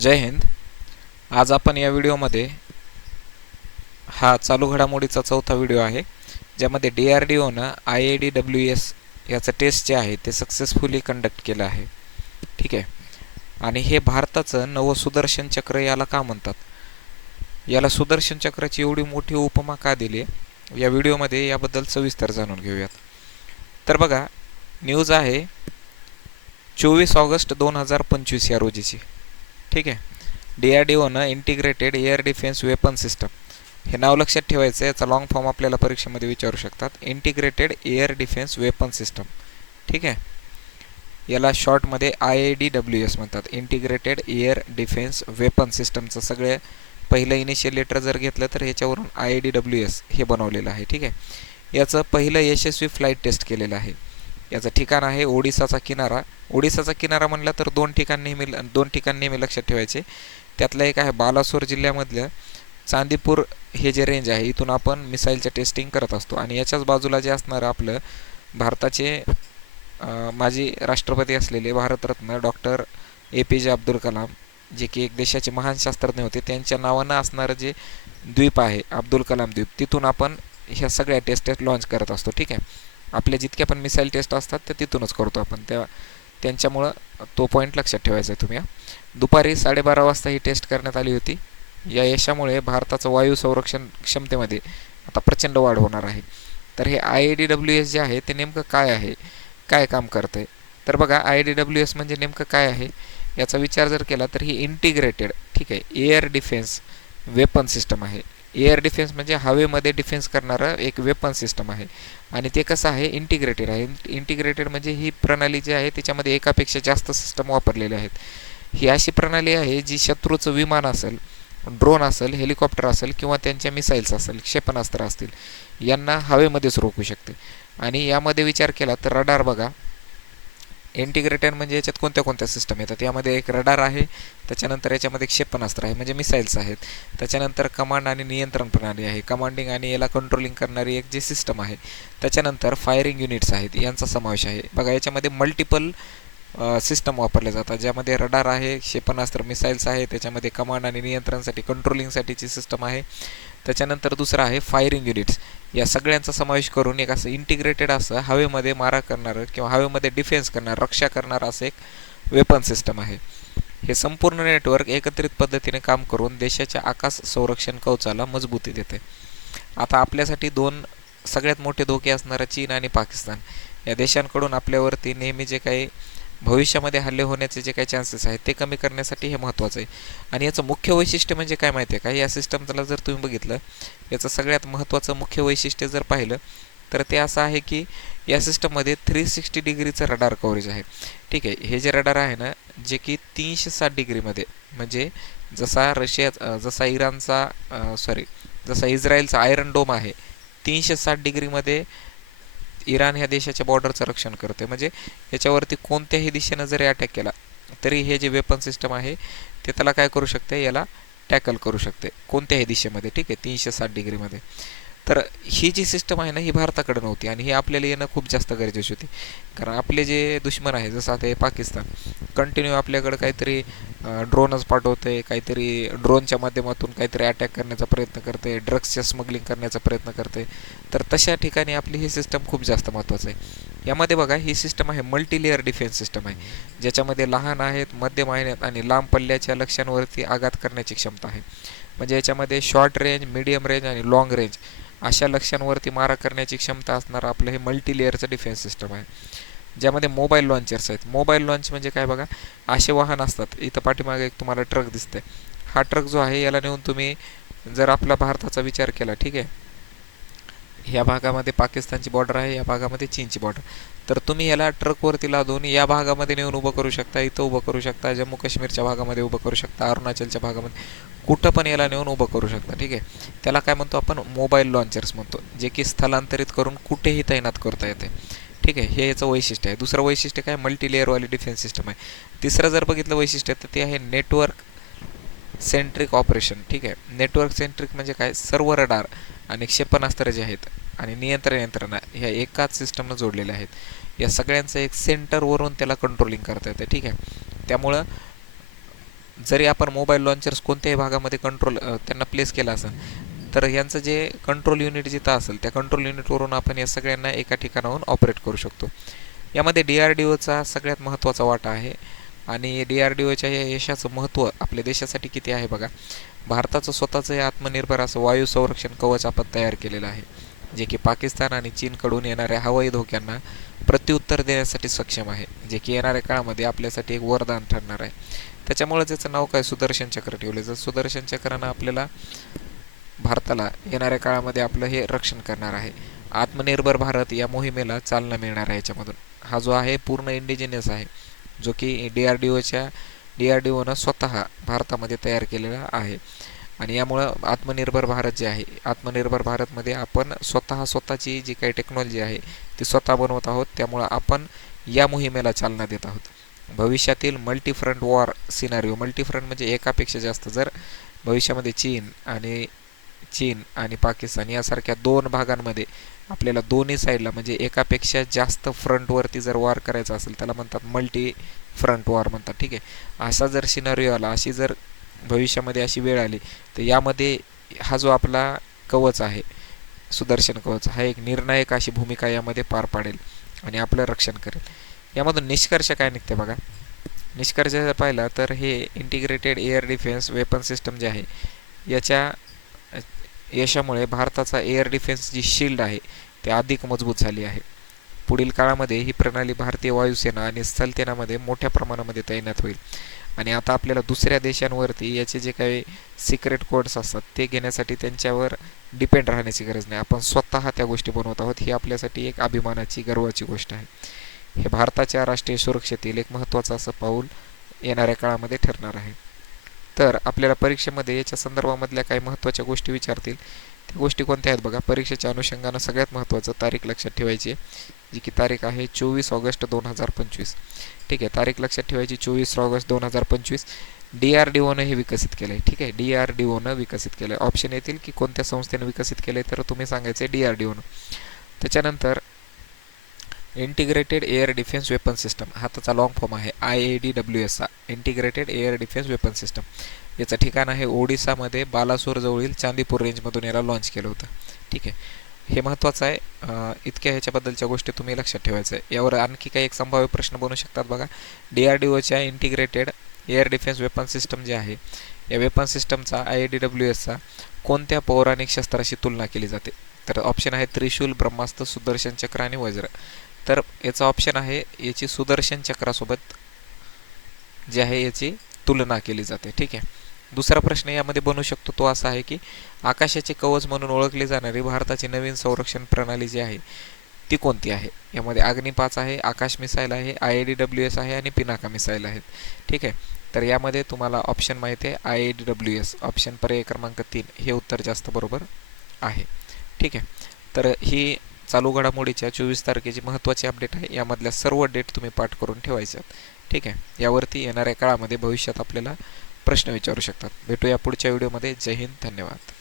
जय हिंद. आज आपण या व्हिडिओमध्ये हा चालू घडामोडीचा चौथा व्हिडिओ आहे ज्यामध्ये D R D Onam I A D W S याचं टेस्ट जे आहे ते सक्सेसफुली कंडक्ट केलं आहे. ठीक आहे? आणि हे भारताचं नवं सुदर्शन चक्र याला का म्हणतात? याला सुदर्शन चक्राची एवढी मोठी उपमा का दिली आहे? या व्हिडिओमध्ये याबद्दल सविस्तर जाणून घेऊयात. तर बघा न्यूज आहे चोवीस ऑगस्ट दोन हजार पंचवीस या रोजीची. ठीक आहे. डी आर डी ओनं integrated air defence weapon system हे नाव लक्षात ठेवायचं आहे याचा लॉंग फॉर्म आपल्याला परीक्षेमध्ये विचारू शकतात. Integrated air defence weapon system ठीक आहे? याला शॉर्टमध्ये I A D W S म्हणतात. इंटिग्रेटेड एअर डिफेन्स वेपन सिस्टमचं सगळे पहिलं इनिशियल लेटर जर घेतलं तर ह्याच्यावरून I A D W S हे बनवलेलं आहे. ठीक आहे? याचं पहिलं यशस्वी फ्लाईट टेस्ट केलेलं आहे. याचं ठिकाण आहे ओडिसाचा किनारा. ओडिसाचा किनारा म्हणलं तर दोन ठिकाण नेहमी दोन ठिकाण नेहमी लक्षात ठेवायचे. त्यातलं एक आहे बालासोर जिल्ह्यामधलं. चांदीपूर हे जे रेंज आहे इथून आपण मिसाईलचं टेस्टिंग करत असतो. आणि याच्याच बाजूला जे असणारं आपलं भारताचे माजी राष्ट्रपती असलेले भारतरत्न डॉक्टर ए पी जे अब्दुल कलाम जे की एक देशाचे महान शास्त्रज्ञ होते त्यांच्या नावानं असणारं जे द्वीप आहे अब्दुल कलाम द्वीप. तिथून आपण ह्या सगळ्या टेस्ट लॉन्च करत असतो. ठीक आहे? आपल्या जितक्या पण मिसाईल टेस्ट असतात त्या तिथूनच करतो आपण. त्या त्यांच्यामुळं तो पॉईंट लक्षात ठेवायचा आहे तुम्ही दुपारी साडेबारा वाजता ही टेस्ट करण्यात आली होती. या यशामुळे भारताचं वायू संरक्षण क्षमतेमध्ये आता प्रचंड वाढ होणार आहे. तर हे आय डी डब्ल्यू एस जे आहे ते नेमकं काय आहे? काय काम करतं आहे तर बघा आय डी डब्ल्यू एस म्हणजे नेमकं काय आहे? याचा विचार जर केला तर ही इंटिग्रेटेड ठीक आहे एअर डिफेन्स वेपन सिस्टम आहे. एअर डिफेन्स म्हणजे हवेमध्ये डिफेन्स करणारं एक वेपन सिस्टम आहे. आणि ते कसं आहे? इंटिग्रेटेड आहे. इंटिग्रेटेड म्हणजे ही प्रणाली जी आहे त्याच्यामध्ये एकापेक्षा जास्त सिस्टम वापरलेले आहेत. ही अशी प्रणाली आहे जी शत्रूचं विमान असेल ड्रोन असेल हेलिकॉप्टर असेल किंवा त्यांच्या मिसाईल्स असेल क्षेपणास्त्र असतील यांना हवेमध्येच रोखू शकते. आणि यामध्ये विचार केला तर रडार बघा इंटिग्रेटेड म्हणजे याच्यात कोणत्या कोणत्या सिस्टम येतात? यामध्ये एक रडार आहे त्याच्यानंतर याच्यामध्ये क्षेपणास्त्र आहे म्हणजे मिसाईल्स आहेत. त्याच्यानंतर कमांड आणि नियंत्रण प्रणाली आहे. कमांडिंग आणि याला कंट्रोलिंग करणारी एक जी सिस्टम आहे. त्याच्यानंतर फायरिंग युनिट्स आहेत यांचा समावेश आहे. बघा याच्यामध्ये मल्टिपल सिस्टम वापरले जातात ज्यामध्ये रडार आहे क्षेपणास्त्र मिसाईल्स आहे त्याच्यामध्ये कमांड आणि नियंत्रणसाठी कंट्रोलिंगसाठीची सिस्टम आहे. त्याच्यानंतर दुसरं आहे फायरिंग युनिट्स या सगळ्यांचा समावेश करून एक असं इंटिग्रेटेड असं हवेमध्ये मारा करणारं किंवा हवेमध्ये डिफेन्स करणारं रक्षा करणारं असं एक वेपन सिस्टम आहे. हे संपूर्ण नेटवर्क एकत्रित पद्धतीने काम करून देशाच्या आकाश संरक्षण कवचाला मजबूती देते. आता आपल्यासाठी दोन सगळ्यात मोठे धोके असणारा चीन आणि पाकिस्तान. या देशांकडून आपल्यावरती नेहमी जे काही भविष्यामध्ये हल्ले होण्याचे जे काही चान्सेस आहेत ते कमी करण्यासाठी हे महत्त्वाचं आहे. आणि याचं मुख्य वैशिष्ट्य म्हणजे काय माहिती आहे का? या सिस्टमला जर तुम्ही बघितलं याचं सगळ्यात महत्त्वाचं मुख्य वैशिष्ट्य जर पाहिलं तर ते असं आहे की या सिस्टममध्ये थ्री सिक्स्टी डिग्रीचं रडार कव्हरेज आहे. ठीक आहे हे जे रडार आहे ना जे की तीनशे साठ डिग्रीमध्ये म्हणजे जसा रशिया जसा इराणचा सॉरी जसा इस्रायलचा आयरन डोम आहे तीनशे साठ डिग्रीमध्ये इराण ह्या देशाच्या बॉर्डरचं रक्षण करते म्हणजे याच्यावरती कोणत्याही दिशेनं जरी अटॅक केला तरी हे जे वेपन सिस्टम आहे ते त्याला काय करू शकते याला टॅकल करू शकते कोणत्याही दिशेमध्ये ठीक आहे? तीनशे साठ डिग्रीमध्ये तर ही जी सिस्टम आहे ना ही भारताकडे नव्हती आणि ही आपल्याला येणं खूप जास्त गरजेची होती. कारण आपले जे दुश्मन आहे जसं आता हे पाकिस्तान कंटिन्यू आपल्याकडं काहीतरी ड्रोनच पाठवते काहीतरी ड्रोनच्या माध्यमातून काहीतरी अटॅक करण्याचा प्रयत्न करते ड्रग्सच्या स्मगलिंग करण्याचा प्रयत्न करते. तर तशा ठिकाणी आपली ही सिस्टम खूप जास्त महत्त्वाचं आहे. यामध्ये बघा ही सिस्टम आहे मल्टीलेअर डिफेन्स सिस्टम आहे ज्याच्यामध्ये लहान आहेत मध्यम आहेत आणि लांब पल्ल्याच्या लक्ष्यांवरती आघात करण्याची क्षमता आहे. म्हणजे याच्यामध्ये शॉर्ट रेंज मिडियम रेंज आणि लाँग रेंज अशा लक्ष्यांवरती मारा करण्याची क्षमता असणारं आपलं हे मल्टी लेअरचं डिफेन्स सिस्टम आहे. ज्यामध्ये मोबाईल लॉन्चर्स आहेत. मोबाईल लॉन्च म्हणजे काय बघा? असे वाहन असतात. इथं पाठीमागे एक तुम्हाला ट्रक दिसतंय. हा ट्रक जो आहे याला नेऊन तुम्ही जर आपला भारताचा विचार केला ठीक आहे? ह्या भागामध्ये पाकिस्तानची बॉर्डर आहे या भागामध्ये चीनची बॉर्डर तर तुम्ही याला ट्रकवरती लादून या भागामध्ये नेऊन उभं करू शकता इथं उभं करू शकता जम्मू काश्मीरच्या भागामध्ये उभं करू शकता अरुणाचलच्या भागामध्ये. कुठं पण याला नेऊन उभं करू शकता ठीक आहे? त्याला काय म्हणतो आपण? मोबाईल लॉन्चर्स म्हणतो जे की स्थलांतरित करून कुठेही तैनात करता येते. ठीक आहे? हे याचं वैशिष्ट्य आहे. दुसरं वैशिष्ट्य काय? मल्टीलेअरवाली डिफेन्स सिस्टम आहे. तिसरं जर बघितलं वैशिष्ट्य तर ते आहे नेटवर्क सेंट्रिक ऑपरेशन ठीक आहे? नेटवर्क सेंट्रिक म्हणजे काय? सर्व रडार आणि क्षेपणास्त्र जे आहेत आणि नियंत्रण यंत्रणा ह्या एकाच सिस्टमनं जोडलेल्या आहेत. या सगळ्यांचं एक सेंटरवरून त्याला कंट्रोलिंग करता येतं ठीक आहे? त्यामुळं जरी आपण मोबाईल लॉन्चर्स कोणत्याही भागामध्ये कंट्रोल त्यांना प्लेस केला असेल तर यांचं जे कंट्रोल युनिट जिथं असेल त्या कंट्रोल युनिटवरून आपण या सगळ्यांना एका ठिकाणाहून ऑपरेट करू शकतो. यामध्ये डी आर डी ओचा सगळ्यात महत्त्वाचा वाटा आहे. आणि डी आर डी ओच्या या यशाचं महत्त्व आपल्या देशासाठी किती आहे बघा? भारताचं स्वतःचं हे आत्मनिर्भर असं वायू संरक्षण कवच आपण तयार केलेलं आहे. जे की पाकिस्तान आणि चीनकडून येणाऱ्या हवाई धोक्यांना प्रत्युत्तर देण्यासाठी सक्षम आहे. जे की येणाऱ्या काळामध्ये आपल्यासाठी एक वरदान ठरणार आहे. त्याच्यामुळे त्याचं नाव काय? सुदर्शन चक्र ठेवले. जर सुदर्शन चक्रानं आपल्याला भारताला येणाऱ्या काळामध्ये आपलं हे रक्षण करणार आहे. आत्मनिर्भर भारत या मोहिमेला चालना मिळणार आहे याच्यामधून. हा जो आहे पूर्ण इंडिजिनियस आहे. जो की डी आर डी ओच्या डी आर डी ओनं स्वतः भारतामध्ये तयार केलेला आहे. आणि यामुळं आत्मनिर्भर भारत जे आहे आत्मनिर्भर भारतमध्ये आपण स्वतः स्वतःची जी काही टेक्नॉलॉजी आहे ती स्वतः बनवत आहोत. त्यामुळं आपण या मोहिमेला चालना देत आहोत. भविष्यातील मल्टीफ्रंट वॉर सिनारिओ मल्टीफ्रंट म्हणजे एकापेक्षा जास्त जर भविष्यामध्ये चीन आणि चीन आणि पाकिस्तान यासारख्या दोन भागांमध्ये आपल्याला दोन्ही साईडला म्हणजे एकापेक्षा जास्त फ्रंटवरती जर वार करायचा असेल त्याला म्हणतात मल्टी फ्रंट वॉर म्हणतात ठीक आहे? असा जर सिनारिओ आला अशी जर भविष्यामध्ये अशी वेळ आली तर यामध्ये हा जो आपला कवच आहे सुदर्शन कवच हा एक निर्णायक अशी भूमिका यामध्ये पार पाडेल आणि आपलं रक्षण करेल. यामधून निष्कर्ष काय निघते बघा? निष्कर्ष जर पाहिला तर हे integrated air defence weapon system जे आहे याच्या यशामुळे भारताचा एअर डिफेन्स जी शिल्ड आहे ते अधिक मजबूत झाली आहे. पुढील काळामध्ये ही प्रणाली भारतीय वायुसेना आणि स्थलसेनामध्ये मोठ्या प्रमाणामध्ये तैनात होईल. आणि आता आपल्याला दुसऱ्या देशांवरती याचे जे काही सिक्रेट कोड्स असतात ते घेण्यासाठी त्यांच्यावर डिपेंड राहण्याची गरज नाही. आपण स्वतः त्या गोष्टी बनवत आहोत ही आपल्यासाठी एक अभिमानाची गर्वाची गोष्ट आहे. हे भारताच्या राष्ट्रीय सुरक्षेतील एक महत्त्वाचं असं पाऊल येणाऱ्या काळामध्ये ठरणार आहे. तर आपल्याला परीक्षेमध्ये याच्या संदर्भामधल्या काही महत्त्वाच्या गोष्टी विचारतील. त्या गोष्टी कोणत्या आहेत बघा? परीक्षेच्या अनुषंगानं सगळ्यात महत्त्वाचं तारीख लक्षात ठेवायची आहे जी की तारीख आहे चोवीस ऑगस्ट दोन हजार पंचवीस. ठीक आहे तारीख लक्षात ठेवायची चोवीस ऑगस्ट दोन हजार पंचवीस. डी आर डी ओनं हे विकसित केलं आहे ठीक आहे डी आर डी ओनं विकसित केलं आहे ऑप्शन येतील की कोणत्या संस्थेनं विकसित केलं आहे तर तुम्ही सांगायचं आहे डी आर डी ओनं त्याच्यानंतर integrated air defence weapon system हा त्याचा लॉंग फॉर्म आहे. I A D W एसचा integrated air defence weapon system याचं ठिकाण आहे ओडिसामध्ये. बालासोर जवळील चांदीपूर रेंजमधून याला लॉन्च केलं होतं. ठीक आहे. हे महत्त्वाचं आहे. इतक्या ह्याच्याबद्दलच्या गोष्टी तुम्ही लक्षात ठेवायचं आहे. यावर आणखी काही एक संभाव्य प्रश्न बनू शकतात बघा. डी आर डी ओच्या integrated air defence weapon system जे आहे या वेपन सिस्टमचा आय ए डी डब्ल्यू एसचा कोणत्या पौराणिक शस्त्राशी तुलना केली जाते? तर ऑप्शन आहे त्रिशूल ब्रह्मास्त्र सुदर्शन चक्र आणि वज्र. तर याचा ऑप्शन आहे याची सुदर्शन चक्रासोबत जे आहे याची तुलना केली जाते. ठीक आहे? दुसरा प्रश्न यामध्ये बनू शकतो तो असा आहे की आकाशाचे कवच म्हणून ओळखली जाणारी भारताची नवीन संरक्षण प्रणाली जी आहे ती कोणती आहे? यामध्ये अग्निपाच आहे आकाश मिसाईल आहे I A D W S आहे आणि पिनाका मिसाईल आहेत. ठीक आहे? तर यामध्ये तुम्हाला ऑप्शन माहिती आहे I A D W S option पर्याय क्रमांक तीन हे उत्तर जास्त बरोबर आहे. ठीक आहे? तर ही चालू घडामोडीच्या चोवीस तारखेची महत्त्वाची अपडेट आहे. यामधल्या सर्व डेट तुम्ही पाठ करून ठेवायच्या ठीक आहे? यावरती येणाऱ्या काळामध्ये भविष्यात आपल्याला प्रश्न विचारू शकतात. भेटूया पुढच्या व्हिडिओमध्ये जय हिंद. धन्यवाद.